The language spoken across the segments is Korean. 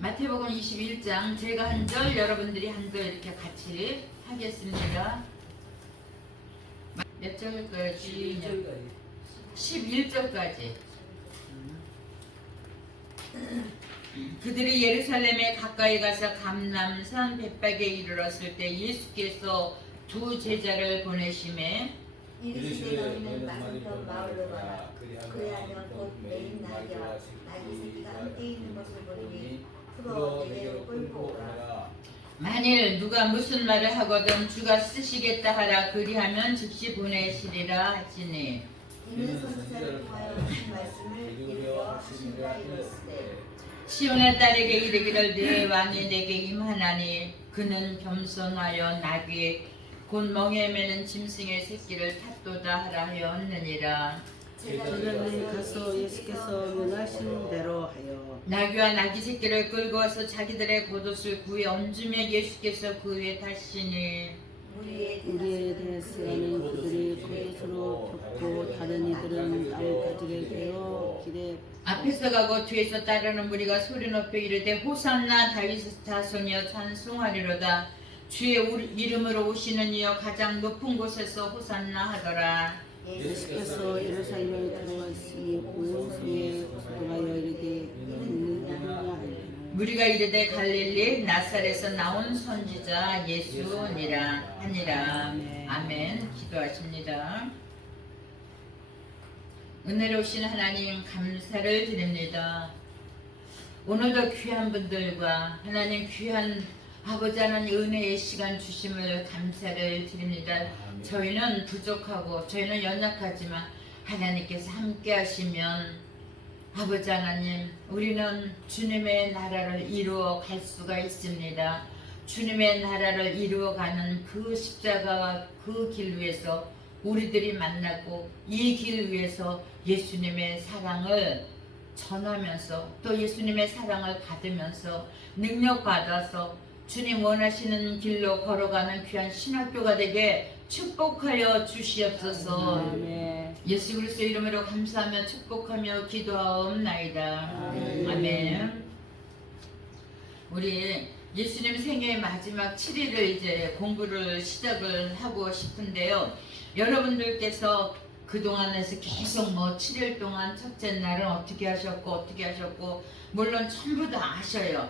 마태복음 21장 제가 한 절 여러분들이 한 절 이렇게 같이 하겠습니다. 몇 절까지? 11절까지. 그들이 예루살렘에 가까이 가서 감람산 벳박에 이르렀을 때 예수께서 두 제자를 보내심에 이르시되 너희는 맞은편 마을로 가라. 그리하면 곧 메인 나귀와 나귀 새끼가 함께 있는 것을 보니 풀어 내게로 끌고 오라. 만일 누가 무슨 말을 하거든 주가 쓰시겠다 하라. 그리하면 즉시 보내시리라 하시니 이는 선지자를 통하여 하신 말씀을 이루려 하시니라 이르시되 시온의 딸에게 이르기를 네 왕이 내게 임하나니 그는 겸손하여 나귀 곧 멍에 매는 짐승의 새끼를 탔도다 하라 하였느니라. 제자들이 가서 예수께서 명하신 대로 하여 나귀와 나귀 새끼를 끌고 와서 자기들의 겉옷을 구해 얹으며 예수께서 그 위에 타시니 우리에 대해서는 그들이 겉옷으로 덮고 다른 이들은 나뭇가지를 베어 길에 앞에서 가고 뒤에서 따르는 무리가 소리 높여 이르되 호산나 다윗의 자손이여 찬송하리로다. 주의 이름으로 오시는 이여 가장 높은 곳에서 호산나 하더라. 예수께서 예루살렘에 들어가시니 온 성에 들어가여 이르되 이는 누구냐 하니 무리가 이르되 갈릴리 나사렛에서 나온 선지자 예수니라 하니라. 아멘. 기도하십니다. 은혜로우신 하나님 감사를 드립니다. 오늘도 귀한 분들과 하나님 귀한 아버지 하나님 은혜의 시간 주심을 감사를 드립니다. 저희는 부족하고 저희는 연약하지만 하나님께서 함께 하시면 아버지 하나님 우리는 주님의 나라를 이루어 갈 수가 있습니다. 주님의 나라를 이루어가는 그 십자가와 그 길 위에서 우리들이 만나고 이 길 위에서 예수님의 사랑을 전하면서 또 예수님의 사랑을 받으면서 능력받아서 주님 원하시는 길로 걸어가는 귀한 신학교가 되게 축복하여 주시옵소서. 아멘. 예수 그리스도 이름으로 감사하며 축복하며 기도하옵나이다. 아멘. 우리 예수님 생애의 마지막 7일을 이제 공부를 시작을 하고 싶은데요. 여러분들께서 그동안에서 계속 뭐 7일 동안 첫째 날은 어떻게 하셨고 물론 전부 다 아셔요.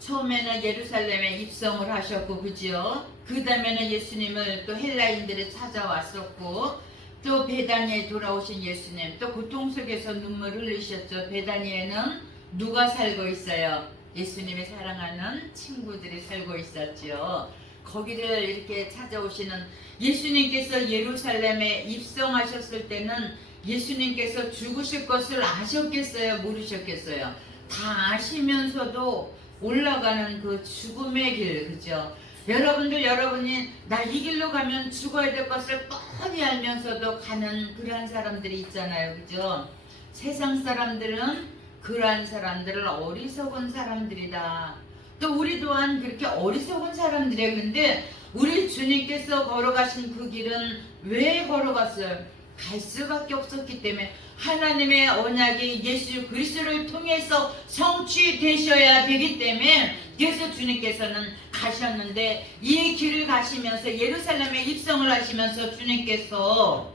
처음에는 예루살렘에 입성을 하셨고 그죠? 그 다음에는 예수님을 또 헬라인들이 찾아왔었고 또 베다니에 돌아오신 예수님 또 고통 속에서 눈물을 흘리셨죠. 베다니에는 누가 살고 있어요? 예수님이 사랑하는 친구들이 살고 있었죠. 거기를 이렇게 찾아오시는 예수님께서 예루살렘에 입성하셨을 때는 예수님께서 죽으실 것을 아셨겠어요? 모르셨겠어요? 다 아시면서도 올라가는 그 죽음의 길, 그죠? 여러분이 나 이 길로 가면 죽어야 될 것을 뻔히 알면서도 가는 그러한 사람들이 있잖아요, 그죠? 세상 사람들은 그러한 사람들을 어리석은 사람들이다. 또 우리 또한 그렇게 어리석은 사람들이에요. 근데 우리 주님께서 걸어가신 그 길은 왜 걸어갔어요? 갈 수밖에 없었기 때문에 하나님의 언약이 예수 그리스도를 통해서 성취되셔야 되기 때문에 그래서 주님께서는 가셨는데 이 길을 가시면서 예루살렘에 입성을 하시면서 주님께서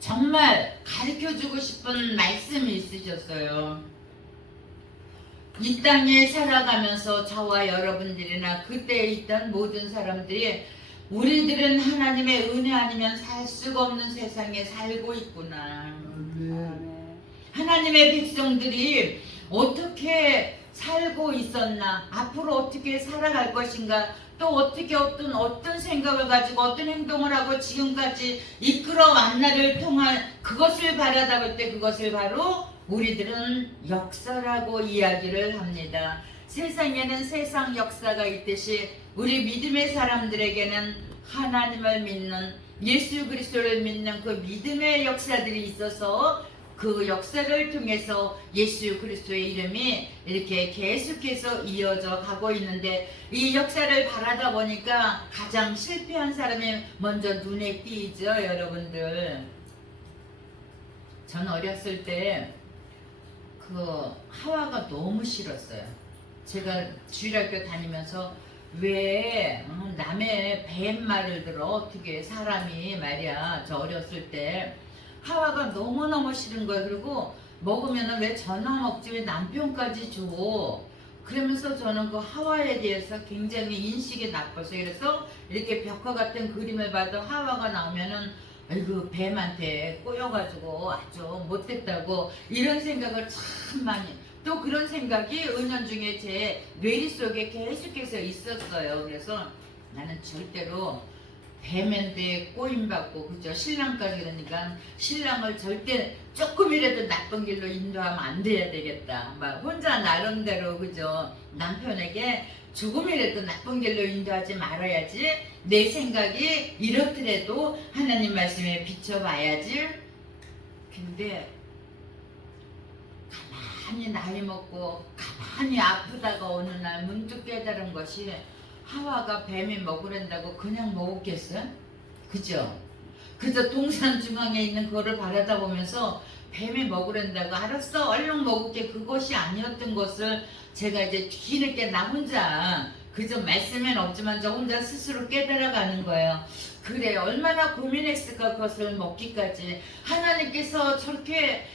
정말 가르쳐주고 싶은 말씀이 있으셨어요. 이 땅에 살아가면서 저와 여러분들이나 그때 있던 모든 사람들이 우리들은 하나님의 은혜 아니면 살 수가 없는 세상에 살고 있구나. 하나님의 백성들이 어떻게 살고 있었나, 앞으로 어떻게 살아갈 것인가, 또 어떻게 어떤 생각을 가지고 어떤 행동을 하고 지금까지 이끌어 왔나를 통한 그것을 바라다 볼 때 그것을 바로 우리들은 역사라고 이야기를 합니다. 세상에는 세상 역사가 있듯이 우리 믿음의 사람들에게는 하나님을 믿는 예수 그리스도를 믿는 그 믿음의 역사들이 있어서 그 역사를 통해서 예수 그리스도의 이름이 이렇게 계속해서 이어져 가고 있는데 이 역사를 바라다 보니까 가장 실패한 사람이 먼저 눈에 띄죠, 여러분들. 전 어렸을 때 그 하와가 너무 싫었어요. 제가 주일학교 다니면서 왜 남의 뱀 말을 들어 어떻게 사람이 말이야. 저 어렸을 때 하와가 너무너무 싫은 거예요. 그리고 먹으면은 왜 저나 먹지 왜 남편까지 줘. 그러면서 저는 그 하와에 대해서 굉장히 인식이 나빴어요. 그래서 이렇게 벽화 같은 그림을 봐도 하와가 나오면은 아이고 뱀한테 꼬여가지고 아주 못됐다고 이런 생각을 참 많이, 또 그런 생각이 은연중에 제 뇌리 속에 계속해서 있었어요. 그래서 나는 절대로 뱀한테 꼬임받고, 그죠? 신랑까지 그러니까 신랑을 절대 조금이라도 나쁜 길로 인도하면 안 돼야 되겠다. 막 혼자 나름대로, 그죠? 남편에게 조금이라도 나쁜 길로 인도하지 말아야지. 내 생각이 이렇더라도 하나님 말씀에 비춰봐야지. 근데 가만히 나이 먹고 가만히 아프다가 어느 날 문득 깨달은 것이 하와가 뱀이 먹으란다고 그냥 먹었겠어요? 그죠? 그저 동산 중앙에 있는 그거를 바라다 보면서 뱀이 먹으란다고 알았어 얼른 먹을게, 그것이 아니었던 것을 제가 이제 뒤늦게 나 혼자, 그저 말씀엔 없지만 저 혼자 스스로 깨달아가는 거예요. 그래 얼마나 고민했을까 그것을 먹기까지. 하나님께서 저렇게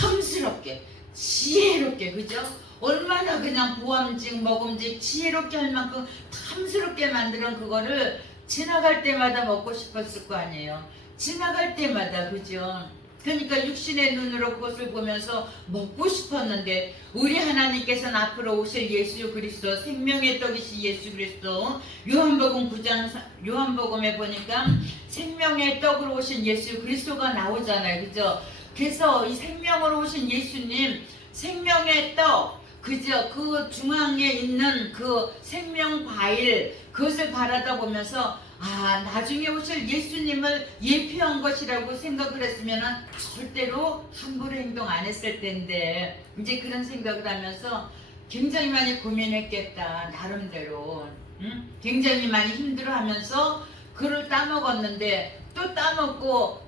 탐스럽게 지혜롭게, 그죠? 얼마나 그냥 보암직 먹음직 지혜롭게 할 만큼 탐스럽게 만드는 그거를 지나갈 때마다 먹고 싶었을 거 아니에요. 지나갈 때마다, 그죠? 그러니까 육신의 눈으로 그것을 보면서 먹고 싶었는데 우리 하나님께서는 앞으로 오실 예수 그리스도, 생명의 떡이신 예수 그리스도, 요한복음 9장 요한복음에 보니까 생명의 떡으로 오신 예수 그리스도가 나오잖아요. 그죠? 그래서 이 생명으로 오신 예수님, 생명의 떡, 그죠? 그 중앙에 있는 그 생명 과일, 그것을 바라다 보면서 아, 나중에 오실 예수님을 예표한 것이라고 생각을 했으면 절대로 함부로 행동 안 했을 텐데, 이제 그런 생각을 하면서 굉장히 많이 고민했겠다, 나름대로. 응? 굉장히 많이 힘들어하면서 그를 따먹었는데, 또 따먹고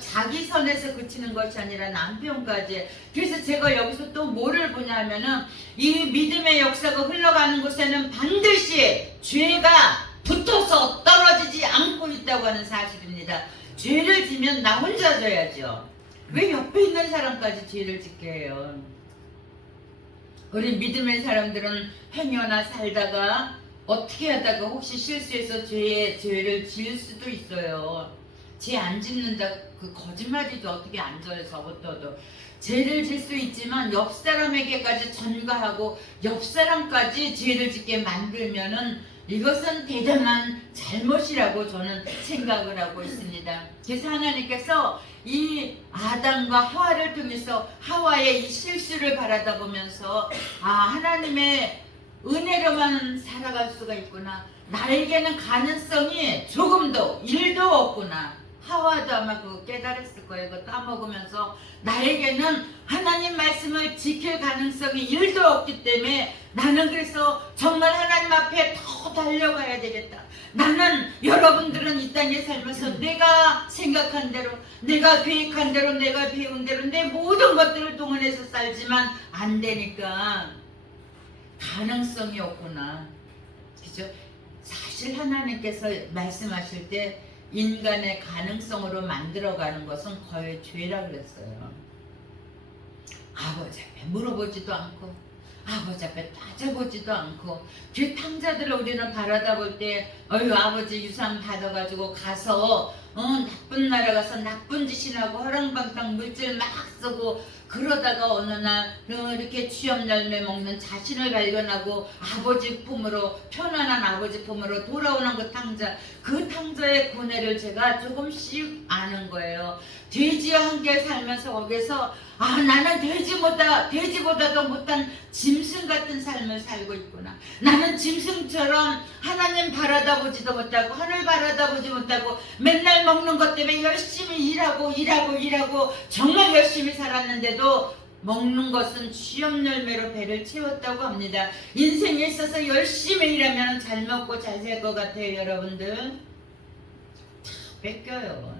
자기 선에서 그치는 것이 아니라 남편까지. 그래서 제가 여기서 또 뭐를 보냐면은 이 믿음의 역사가 흘러가는 곳에는 반드시 죄가 붙어서 떨어지지 않고 있다고 하는 사실입니다. 죄를 지면 나 혼자 져야죠. 왜 옆에 있는 사람까지 죄를 짓게 해요? 우리 믿음의 사람들은 행여나 살다가 어떻게 하다가 혹시 실수해서 죄를 지을 수도 있어요. 죄 안 짓는다, 그 거짓말이죠. 어떻게 안 져요, 저부터도. 죄를 질 수 있지만 옆 사람에게까지 전가하고 옆 사람까지 죄를 짓게 만들면은 이것은 대단한 잘못이라고 저는 생각을 하고 있습니다. 그래서 하나님께서 이 아담과 하와를 통해서 하와의 이 실수를 바라다 보면서 아, 하나님의 은혜로만 살아갈 수가 있구나. 나에게는 가능성이 조금도 1도 없구나. 하와도 아마 그거 깨달았을 거예요. 그거 따먹으면서 나에게는 하나님 말씀을 지킬 가능성이 1도 없기 때문에 나는 그래서 정말 하나님 앞에 더 달려가야 되겠다. 나는, 여러분들은 이 땅에 살면서 내가 생각한 대로, 내가 계획한 대로, 내가 배운 대로 내 모든 것들을 동원해서 살지만 안 되니까 가능성이 없구나. 그죠? 사실 하나님께서 말씀하실 때 인간의 가능성으로 만들어가는 것은 거의 죄라 그랬어요. 아버지 앞에 물어보지도 않고 아버지 앞에 따져보지도 않고 그 탕자들을 우리는 바라다 볼 때 어휴 아버지 유산 받아가지고 가서 나쁜 나라 가서 나쁜 짓이나 하고 허랑방탕 물질 막 쓰고 그러다가 어느 날 이렇게 취업 열매 먹는 자신을 발견하고 아버지 품으로, 편안한 아버지 품으로 돌아오는 그 탕자, 그 탕자의 고뇌를 제가 조금씩 아는 거예요. 돼지와 함께 살면서 거기서 아, 나는 돼지보다도 못한 짐승 같은 삶을 살고 있구나. 나는 짐승처럼 하나님 바라다보지도 못하고 하늘 바라다보지 못하고 맨날 먹는 것 때문에 열심히 일하고 정말 열심히 살았는데도 먹는 것은 취업 열매로 배를 채웠다고 합니다. 인생에 있어서 열심히 일하면 잘 먹고 잘 살 것 같아요. 여러분들 다 뺏겨요.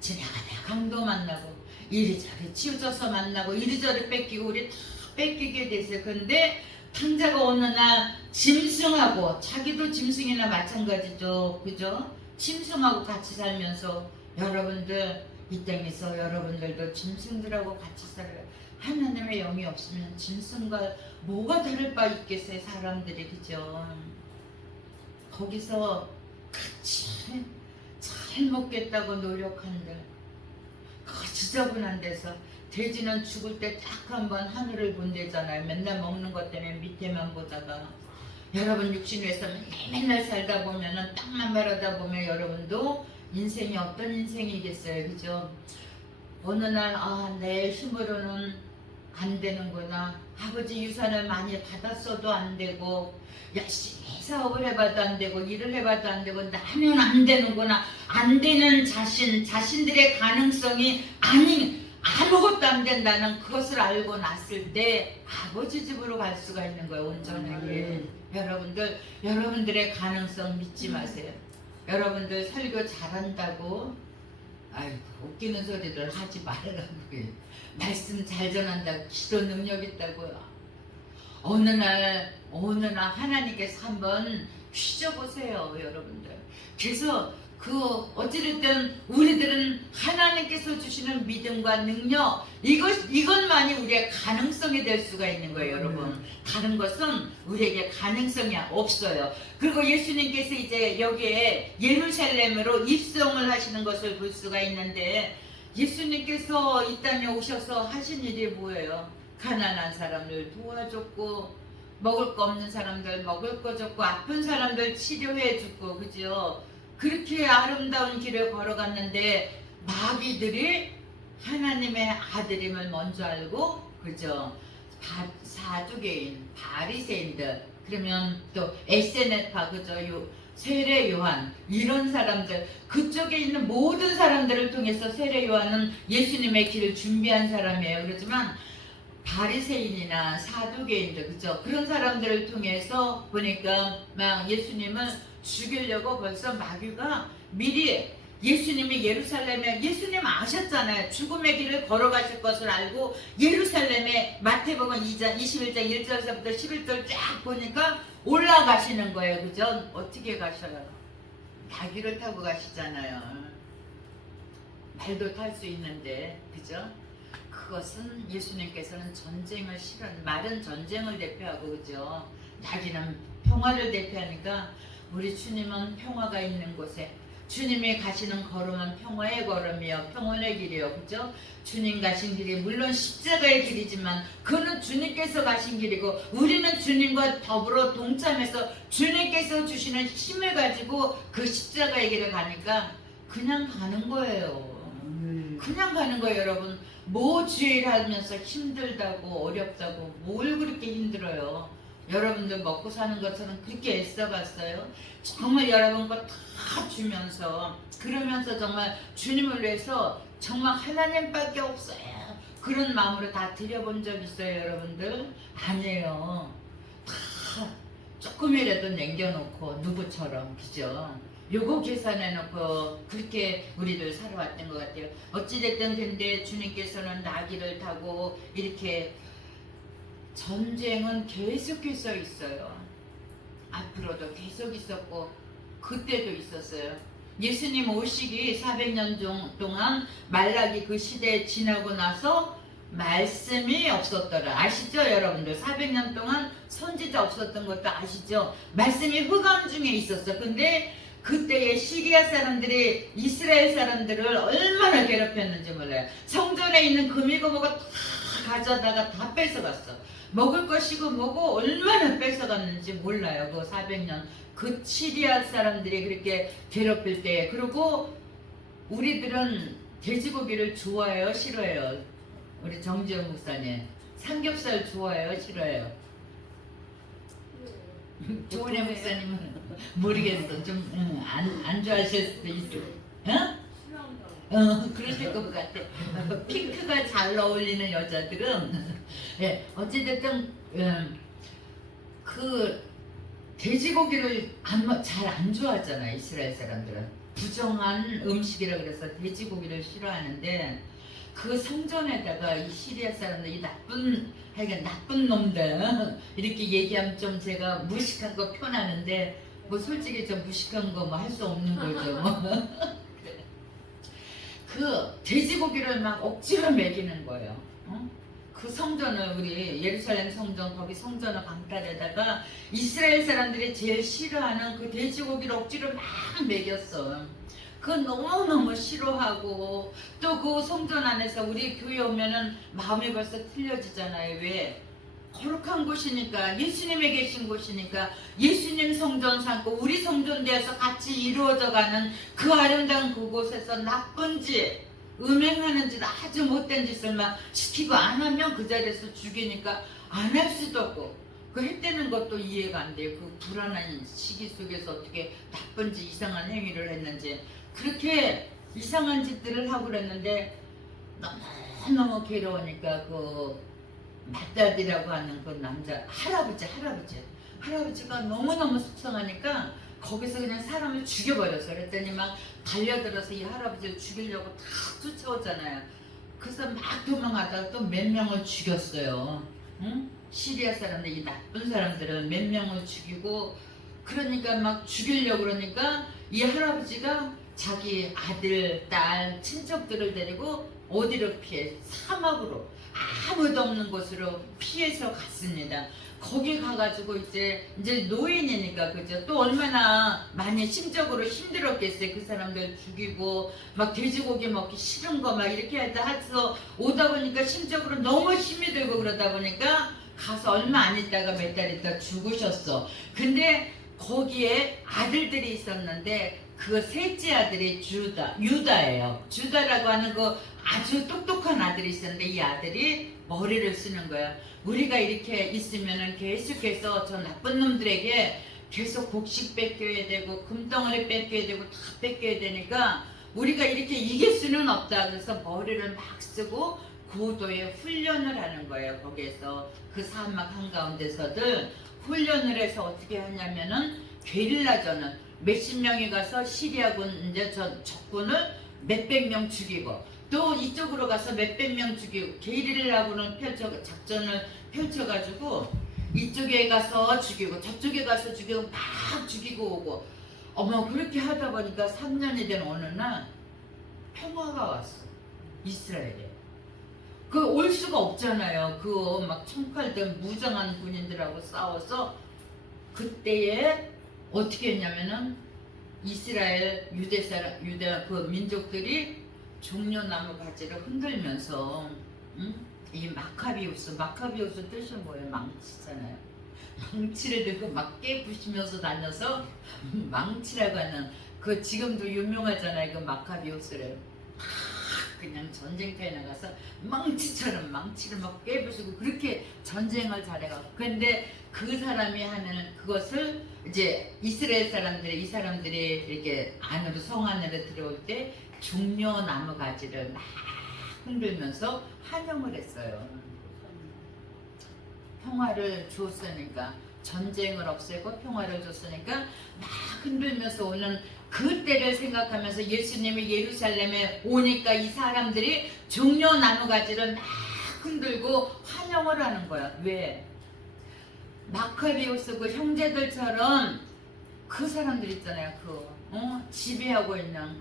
지나가다 강도 만나고 이리저리 치우쳐서 만나고 이리저리 뺏기고 우리 다 뺏기게 됐어요. 근데 탕자가 어느 날 짐승하고, 자기도 짐승이나 마찬가지죠. 그죠? 짐승하고 같이 살면서 여러분들 이 땅에서 여러분들도 짐승들하고 같이 살아요. 하나님의 영이 없으면 짐승과 뭐가 다를 바 있겠어요, 사람들이. 그죠? 거기서 같이 잘 먹겠다고 노력한들 그 지저분한 데서, 돼지는 죽을 때 딱 한번 하늘을 본대잖아요. 맨날 먹는 것 때문에 밑에만 보다가. 여러분 육신에서 맨날 살다 보면은 땅만 바라다 보면 여러분도 인생이 어떤 인생이겠어요. 그죠? 어느 날 내 힘으로는 안 되는구나. 아버지 유산을 많이 받았어도 안 되고, 열심히 사업을 해봐도 안 되고, 일을 해봐도 안 되고, 나는 안 되는구나. 안 되는 자신들의 가능성이 아무것도 안 된다는 그것을 알고 났을 때 아버지 집으로 갈 수가 있는 거예요. 온전하게. 여러분들의 가능성 믿지 마세요. 여러분들 설교 잘한다고 아이고 웃기는 소리를 하지 말라고요. 말씀 잘 전한다고 기도 능력 있다고요. 어느 날 하나님께서 한번 휘저보세요, 여러분들. 그래서 어찌됐든 우리들은 하나님께서 주시는 믿음과 능력, 이것만이 우리의 가능성이 될 수가 있는 거예요, 여러분. 다른 것은 우리에게 가능성이 없어요. 그리고 예수님께서 이제 여기에 예루살렘으로 입성을 하시는 것을 볼 수가 있는데, 예수님께서 이 땅에 오셔서 하신 일이 뭐예요? 가난한 사람들 도와줬고, 먹을 거 없는 사람들 먹을 거 줬고, 아픈 사람들 치료해주고, 그죠? 그렇게 아름다운 길을 걸어갔는데 마귀들이 하나님의 아들임을 먼저 알고, 그죠? 사두개인, 바리새인들, 그러면 또 에세네파, 그죠? 세례 요한, 이런 사람들, 그쪽에 있는 모든 사람들을 통해서 세례 요한은 예수님의 길을 준비한 사람이에요. 그렇지만 바리새인이나 사두개인들, 그죠? 그런 사람들을 통해서 보니까 막 예수님을 죽이려고 벌써 마귀가 미리, 예수님이 예루살렘에, 예수님 아셨잖아요. 죽음의 길을 걸어가실 것을 알고 예루살렘에 마태복음 2장 21장 1절서부터 11절 쫙 보니까 올라가시는 거예요. 그죠? 어떻게 가셔요? 나귀를 타고 가시잖아요. 말도 탈 수 있는데, 그죠? 그것은 예수님께서는 전쟁을 싫어하는, 말은 전쟁을 대표하고, 그죠? 나귀는 평화를 대표하니까 우리 주님은 평화가 있는 곳에, 주님이 가시는 걸음은 평화의 걸음이요, 평온의 길이요, 그죠? 주님 가신 길이 물론 십자가의 길이지만 그는 주님께서 가신 길이고, 우리는 주님과 더불어 동참해서 주님께서 주시는 힘을 가지고 그 십자가의 길을 가니까 그냥 가는 거예요. 그냥 가는 거예요, 여러분. 뭐 주의를 하면서 힘들다고 어렵다고 뭘 그렇게 힘들어요? 여러분들 먹고 사는 것처럼 그렇게 애써갔어요? 정말 여러분 거 다 주면서, 그러면서 정말 주님을 위해서 정말 하나님밖에 없어요, 그런 마음으로 다 드려본 적 있어요, 여러분들? 아니에요. 다 조금이라도 남겨놓고, 누구처럼, 그죠? 요거 계산해놓고 그렇게 우리들 살아왔던 것 같아요. 어찌됐든 근데 주님께서는 나귀를 타고 이렇게, 전쟁은 계속해서 있어요. 앞으로도 계속 있었고 그때도 있었어요. 예수님 오시기 400년 동안 말라기 그 시대에 지나고 나서 말씀이 없었더라. 아시죠, 여러분들? 400년 동안 선지자 없었던 것도 아시죠? 말씀이 흑암 중에 있었어. 근데 그때의 시리아 사람들이 이스라엘 사람들을 얼마나 괴롭혔는지 몰라요. 성전에 있는 금이고 뭐가 다 가져다가 다 뺏어갔어. 먹을 것이고 뭐고 얼마나 뺏어갔는지 몰라요. 그 400년 그 시리아 사람들이 그렇게 괴롭힐 때. 그리고 우리들은 돼지고기를 좋아해요, 싫어해요? 우리 정지영 목사님 삼겹살 좋아해요, 싫어해요? 조은혜 목사님은 모르겠어. 좀 안 좋아하실 수도 있어. 그러실 것 같아. 핑크가 잘 어울리는 여자들은 예, 어찌됐든 그 돼지고기를 잘 안 좋아하잖아, 이스라엘 사람들은. 부정한 음식이라 그래서 돼지고기를 싫어하는데, 그 성전에다가 이 시리아 사람들, 이 하여간 나쁜 놈들 이렇게 얘기하면 좀 제가 무식한 거 표현하는데 뭐 솔직히 좀 무식한 거 뭐 할 수 없는 거죠. 뭐. 그 돼지고기를 막 억지로 먹이는 거예요. 그 성전을, 우리 예루살렘 성전, 거기 성전을 강탈에다가 이스라엘 사람들이 제일 싫어하는 그 돼지고기를 억지로 막 먹였어. 그거 너무너무 싫어하고, 또 그 성전 안에서 우리 교회 오면은 마음이 벌써 틀려지잖아요. 왜? 거룩한 곳이니까, 예수님이 계신 곳이니까, 예수님 성전 삼고 우리 성전대에서 같이 이루어져가는 그 아름다운 그곳에서 나쁜 짓, 음행하는 짓, 아주 못된 짓을 막 시키고, 안 하면 그 자리에서 죽이니까 안 할 수도 없고, 그 했다는 것도 이해가 안 돼요. 그 불안한 시기 속에서 어떻게 나쁜 짓, 이상한 행위를 했는지. 그렇게 이상한 짓들을 하고 그랬는데 너무너무 괴로우니까 그 맏dad이라고 하는 그 남자, 할아버지가 너무너무 속상하니까 거기서 그냥 사람을 죽여버렸어. 그랬더니 막 달려들어서 이 할아버지를 죽이려고 다 쫓아오잖아요. 그래서 막 도망가다가 또 몇 명을 죽였어요. 응? 시리아 사람들, 이 나쁜 사람들은 몇 명을 죽이고, 그러니까 막 죽이려고 그러니까 이 할아버지가 자기 아들, 딸, 친척들을 데리고 어디로 피해? 사막으로, 아무도 없는 곳으로 피해서 갔습니다. 거기 가가지고 이제 노인이니까, 그죠? 또 얼마나 많이 심적으로 힘들었겠어요. 그 사람들 죽이고 막 돼지고기 먹기 싫은 거 막 이렇게 해서 오다 보니까 심적으로 너무 힘이 들고, 그러다 보니까 가서 얼마 안 있다가 몇 달 있다 죽으셨어. 근데 거기에 아들들이 있었는데 그 셋째 아들이 유다예요. 주다라고 하는 그 아주 똑똑한 아들이 있었는데, 이 아들이 머리를 쓰는 거야. 우리가 이렇게 있으면은 계속해서 저 나쁜 놈들에게 계속 곡식 뺏겨야 되고 금덩어리 뺏겨야 되고 다 뺏겨야 되니까 우리가 이렇게 이길 수는 없다. 그래서 머리를 막 쓰고 고도의 훈련을 하는 거예요. 거기에서 그 사막 한가운데서들 훈련을 해서 어떻게 하냐면은 게릴라전은 몇십 명이 가서 시리아군 이제 적군을 몇백 명 죽이고, 또 이쪽으로 가서 몇백 명 죽이고, 게릴라군은 작전을 펼쳐가지고 이쪽에 가서 죽이고 저쪽에 가서 죽이고 막 죽이고 오고, 어머 그렇게 하다 보니까 3년이 된 어느 날 평화가 왔어. 이스라엘에. 그 올 수가 없잖아요. 그 막 총칼든 무장한 군인들하고 싸워서, 그때에 어떻게 했냐면은 이스라엘 유대 그 민족들이 종려나무 가지를 흔들면서, 이 마카비우스 뜻이 뭐예요? 망치잖아요. 망치를 들고 막 깨부시면서 다녀서 망치라고 하는, 그 지금도 유명하잖아요. 그 마카비우스를 그냥 전쟁터에 나가서 망치처럼 망치를 막 깨부수고 그렇게 전쟁을 잘해가지고, 근데 그 사람이 하는 그것을 이제 이스라엘 사람들이, 이 사람들이 이렇게 안으로, 성 안으로 들어올 때 종려나무 가지를 막 흔들면서 환영을 했어요. 평화를 줬으니까, 전쟁을 없애고 평화를 줬으니까 막 흔들면서 오는 그때를 생각하면서 예수님이 예루살렘에 오니까 이 사람들이 종려나무 가지를 막 흔들고 환영을 하는 거야. 왜? 마카비우스 그 형제들처럼 그 사람들 있잖아요. 지배하고 있는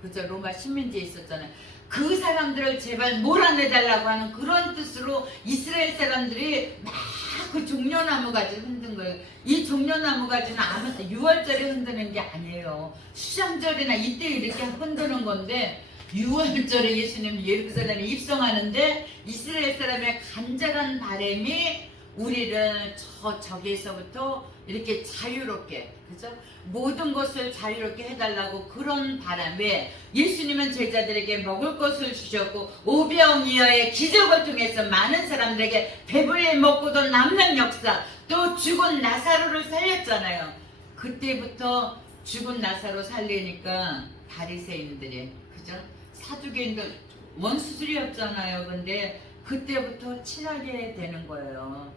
그저 로마 식민지에 있었잖아요. 그 사람들을 제발 몰아내달라고 하는 그런 뜻으로 이스라엘 사람들이 막 그 종려나무 가지를 흔든 거예요. 이 종려나무 가지는 아무 6월절에 흔드는 게 아니에요. 수장절이나 이때 이렇게 흔드는 건데, 6월절에 예수님 예루살렘에 입성하는데 이스라엘 사람의 간절한 바람이 우리를 저기에서부터 이렇게 자유롭게, 그죠? 모든 것을 자유롭게 해달라고, 그런 바람에 예수님은 제자들에게 먹을 것을 주셨고 오병이어의 기적을 통해서 많은 사람들에게 배불리 먹고도 남는 역사, 또 죽은 나사로를 살렸잖아요. 그때부터 죽은 나사로 살리니까 바리새인들이, 그죠? 사두개인들 원수들이었잖아요. 근데 그때부터 친하게 되는 거예요.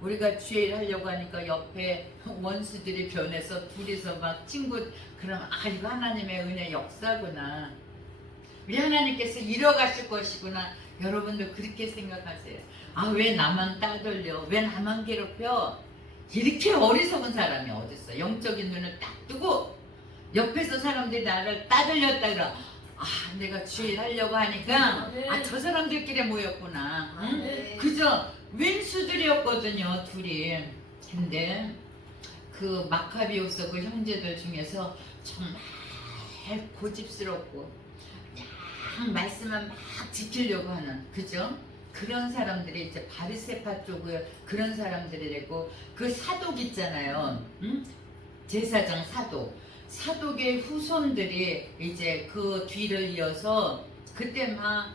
우리가 주의를 하려고 하니까 옆에 원수들이 변해서 둘이서 막 친구, 그럼 이거 하나님의 은혜 역사구나. 우리 하나님께서 이뤄가실 것이구나. 여러분도 그렇게 생각하세요. 아, 왜 나만 따돌려? 왜 나만 괴롭혀? 이렇게 어리석은 사람이 어딨어. 영적인 눈을 딱 뜨고 옆에서 사람들이 나를 따돌렸다 그러. 아, 내가 주일하려고 하니까 아, 저 사람들끼리 모였구나. 응? 그저 왼수들이었거든요, 둘이. 근데 그 마카비오스 그 형제들 중에서 정말 고집스럽고 그냥 말씀만 막 지키려고 하는, 그죠? 그런 사람들이 이제 바리새파 쪽을 그런 사람들이라고. 그 사독 있잖아요. 응? 제사장 사독의 후손들이 이제 그 뒤를 이어서 그때 막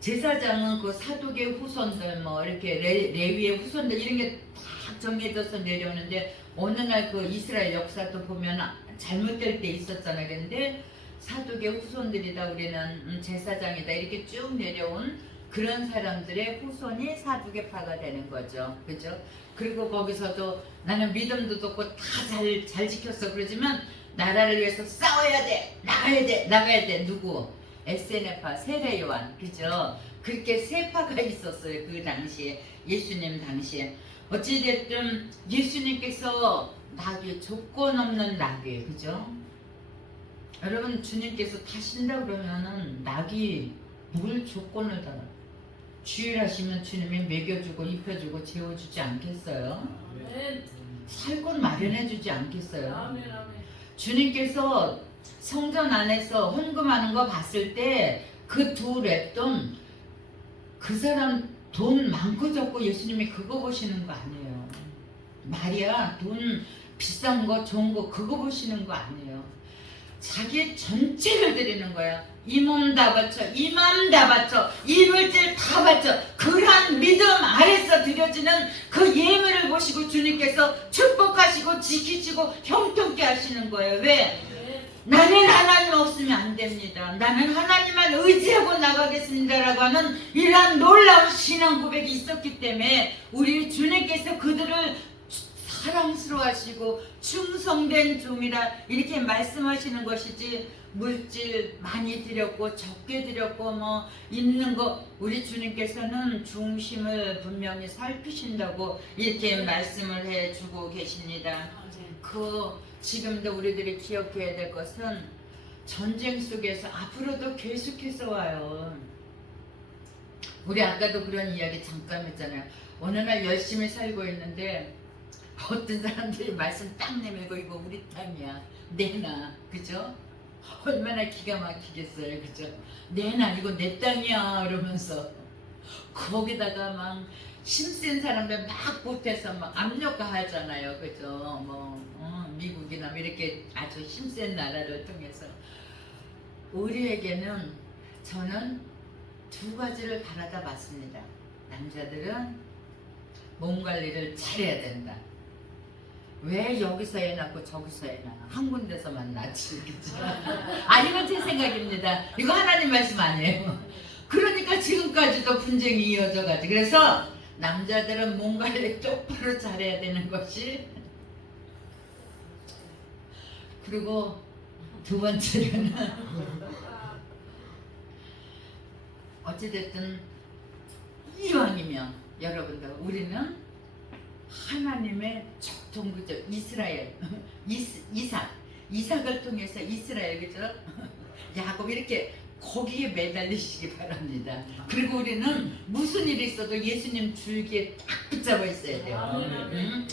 제사장은 그 사독의 후손들 뭐 이렇게 레위의 후손들 이런 게 딱 정해져서 내려오는데 어느 날 그 이스라엘 역사도 보면 잘못될 때 있었잖아요. 근데 사독의 후손들이다, 우리는 제사장이다, 이렇게 쭉 내려온 그런 사람들의 후손이 사두개파가 되는 거죠. 그죠? 그리고 거기서도 나는 믿음도 좋고 다 잘 지켰어. 그러지만 나라를 위해서 싸워야 돼, 나가야 돼. 누구? 에세네파, 세례요한. 그죠? 그렇게 세 파가 있었어요. 그 당시에, 예수님 당시에. 어찌됐든 예수님께서 낙이, 조건 없는 낙이, 그죠? 여러분, 주님께서 타신다 그러면은 낙이 뭘 조건을 달아? 주일하시면 주님이 먹여주고 입혀주고 재워주지 않겠어요? 살 건 마련해주지 않겠어요? 주님께서 성전 안에서 헌금하는 거 봤을 때 그 두 랩돈, 그 사람 돈 많고 적고 예수님이 그거 보시는 거 아니에요. 말이야, 돈 비싼 거 좋은 거 그거 보시는 거 아니에요. 자기 전체를 드리는 거야. 이 몸 다 바쳐, 이 마음 다 바쳐, 이 물질 다 바쳐. 그러한 믿음 아래서 드려지는 그 예물을 보시고 주님께서 축복하시고 지키시고 형통케 하시는 거예요. 왜? 나는 하나님 없으면 안 됩니다. 나는 하나님만 의지하고 나가겠습니다라고 하는 이러한 놀라운 신앙 고백이 있었기 때문에 우리 주님께서 그들을 사랑스러워하시고 충성된 종이라 이렇게 말씀하시는 것이지, 물질 많이 드렸고 적게 드렸고 뭐 있는 거, 우리 주님께서는 중심을 분명히 살피신다고 이렇게 말씀을 해주고 계십니다. 그 지금도 우리들이 기억해야 될 것은 전쟁 속에서 앞으로도 계속해서 와요. 우리 아까도 그런 이야기 잠깐 했잖아요. 어느 날 열심히 살고 있는데 어떤 사람들이 말씀 딱 내밀고 이거 우리 땅이야, 내놔. 그죠? 얼마나 기가 막히겠어요. 그죠? 내놔, 이거 내 땅이야 이러면서 거기다가 막 힘센 사람들 막 보태서 막 압력가하잖아요. 그죠? 뭐 미국이나 이렇게 아주 힘센 나라를 통해서. 우리에게는, 저는 두 가지를 바라다 봤습니다. 남자들은 몸 관리를 잘해야 된다. 왜 여기서 애 낳고 저기서 애 낳아? 한 군데서만 낳지. 그죠? 아, 이건 제 생각입니다. 이거 하나님 말씀 아니에요. 그러니까 지금까지도 분쟁이 이어져가지고. 그래서 남자들은 몸 관리 똑바로 잘해야 되는 것이, 그리고 두 번째로는 어찌됐든 이왕이면 여러분들, 우리는 하나님의 동부죠. 이스라엘, 이삭을 통해서 이스라엘, 그죠? 야곱, 이렇게 거기에 매달리시기 바랍니다. 그리고 우리는 무슨 일이 있어도 예수님 줄기에 딱 붙잡아 있어야 돼요. 응?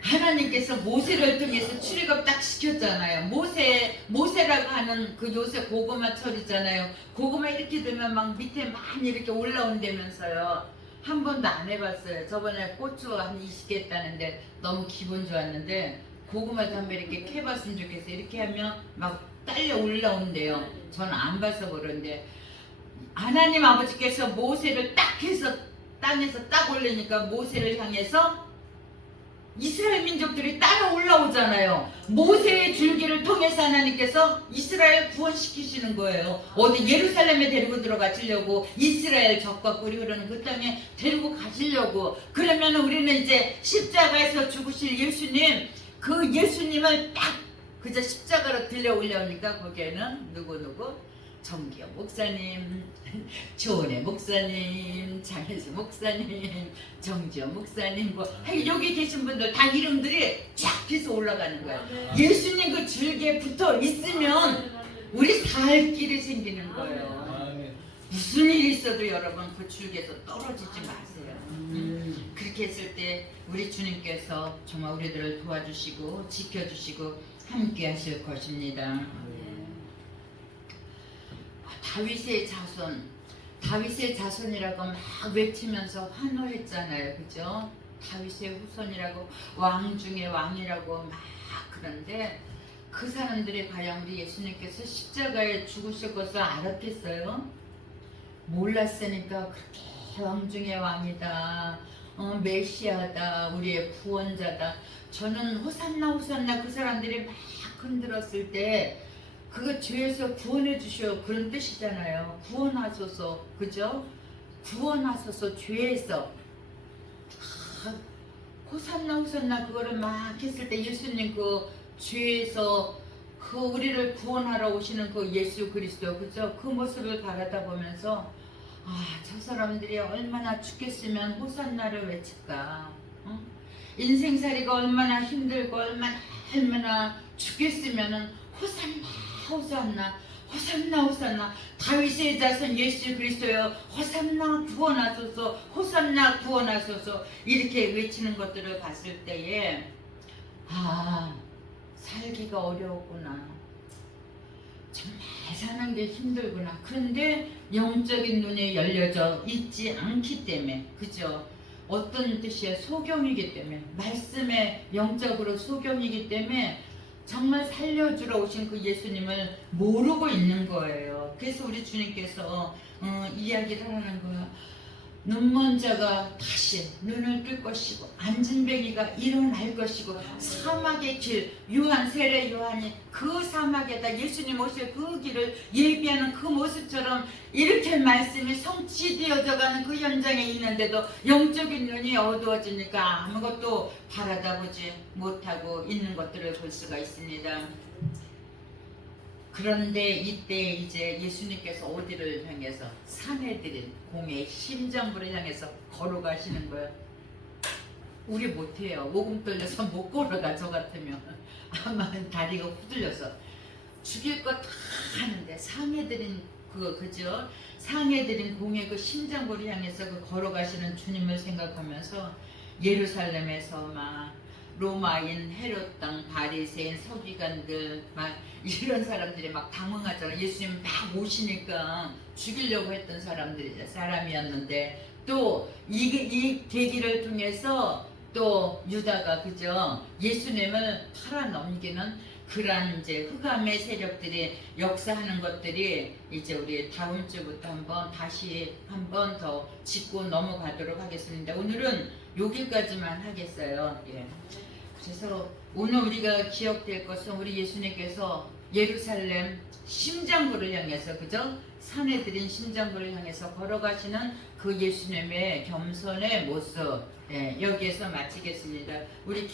하나님께서 모세를 통해서 출애굽 딱 시켰잖아요. 모세라고 하는 그 요새 고구마 철이잖아요. 고구마 이렇게 되면 막 밑에 많이 이렇게 올라온다면서요. 한 번도 안 해봤어요. 저번에 고추 한 20개 했다는데 너무 기분 좋았는데, 고구마도 한번 이렇게 캐봤으면 좋겠어요. 이렇게 하면 막 딸려 올라온대요. 저는 안 봐서 그런데, 하나님 아버지께서 모세를 딱 해서 땅에서 딱 올리니까 모세를 향해서 이스라엘 민족들이 따라 올라오잖아요. 모세의 줄기를 통해서 하나님께서 이스라엘 구원시키시는 거예요. 어디 예루살렘에 데리고 들어가시려고, 이스라엘 적과 꿀이 흐르는 그 땅에 데리고 가시려고. 그러면 우리는 이제 십자가에서 죽으실 예수님, 그 예수님을 딱 그저 십자가로 들려 올려오니까 거기에는 누구 정기영 목사님, 조은혜 목사님, 장혜수 목사님, 정지영 목사님, 뭐 여기 계신 분들 다 이름들이 쫙 해서 올라가는 거야. 예수님 그 줄기에 붙어 있으면 우리 살 길이 생기는 거예요. 아멘. 무슨 일이 있어도 여러분 그 줄기에서 떨어지지 마세요. 그렇게 했을 때 우리 주님께서 정말 우리들을 도와주시고 지켜주시고 함께 하실 것입니다. 다윗의 자손이라고 막 외치면서 환호했잖아요. 그죠? 다윗의 후손이라고, 왕 중에 왕이라고 막. 그런데 그 사람들이 과연 우리 예수님께서 십자가에 죽으실 것을 알았겠어요? 몰랐으니까 그렇게 왕 중에 왕이다, 메시아다, 우리의 구원자다. 저는 호산나 호산나 그 사람들이 막 흔들었을 때 그거 죄에서 구원해 주시오 그런 뜻이잖아요. 구원하소서, 그죠? 구원하소서, 죄에서. 호산나 호산나 그거를 막 했을 때 예수님 그 죄에서 그 우리를 구원하러 오시는 그 예수 그리스도, 그죠? 그 모습을 바라다 보면서 저 사람들이 얼마나 죽겠으면 호산나를 외칠까. 인생살이가 얼마나 힘들고 얼마나 죽겠으면은 호산나 호산나 호산나 호산나, 다윗의 자손 예수 그리스도여 호산나 구원하소서, 호산나 구원하소서, 이렇게 외치는 것들을 봤을 때에 살기가 어려웠구나, 정말 사는 게 힘들구나. 그런데 영적인 눈이 열려져 있지 않기 때문에, 그죠? 어떤 뜻이에요? 소경이기 때문에, 말씀에 영적으로 소경이기 때문에 정말 살려주러 오신 그 예수님을 모르고 있는 거예요. 그래서 우리 주님께서 이야기를 하는 거야. 눈먼 자가 다시 눈을 뜰 것이고 안진뱅이가 일어날 것이고, 사막의 길, 요한, 세례 요한이 그 사막에다 예수님 오실 그 길을 예비하는 그 모습처럼 이렇게 말씀이 성취되어져 가는 그 현장에 있는데도 영적인 눈이 어두워지니까 아무것도 바라다 보지 못하고 있는 것들을 볼 수가 있습니다. 그런데 이때 이제 예수님께서 어디를 향해서? 산해드린 공의 심장부를 향해서 걸어가시는 거예요. 우리 못해요. 목음 떨려서 못 걸어가. 저 같으면 아마 다리가 후들려서 죽일 거 다 하는데, 상해드린 그죠? 상해드린 공의 그 심장부를 향해서 그 걸어가시는 주님을 생각하면서 예루살렘에서 막 로마인, 헤롯 땅, 바리새인, 서기관들 막 이런 사람들이 막 당황하잖아. 예수님 막 오시니까 죽이려고 했던 사람이었는데, 또 이 계기를 통해서 또 유다가, 그죠? 예수님을 팔아넘기는 그러한 이제 흑암의 세력들이 역사하는 것들이 이제 우리 다음 주부터 다시 한 번 더 짚고 넘어가도록 하겠습니다. 오늘은 여기까지만 하겠어요. 예. 그래서 오늘 우리가 기억될 것은 우리 예수님께서 예루살렘 심장부를 향해서, 그죠? 산해드린 심장부를 향해서 걸어가시는 그 예수님의 겸손의 모습, 예, 여기에서 마치겠습니다. 우리